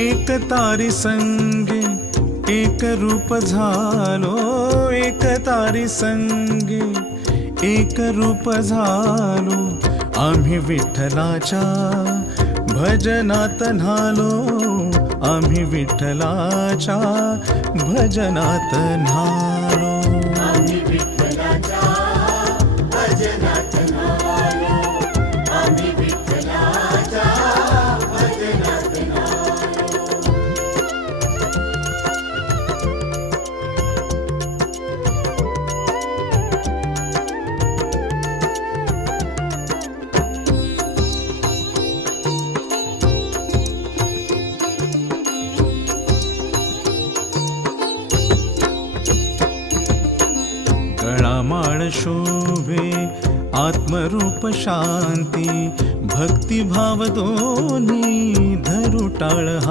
एक तारी संगे एक रूप झालो एक तारी संगे एक रूप झालो आम्ही विठ्ठलाच्या भजनात न्हालो आम्ही विठ्ठलाच्या भजनात न्हालो. कळामाळ शोभे आत्मरूप शांती भक्तिभाव दोन्ही धरुटाळ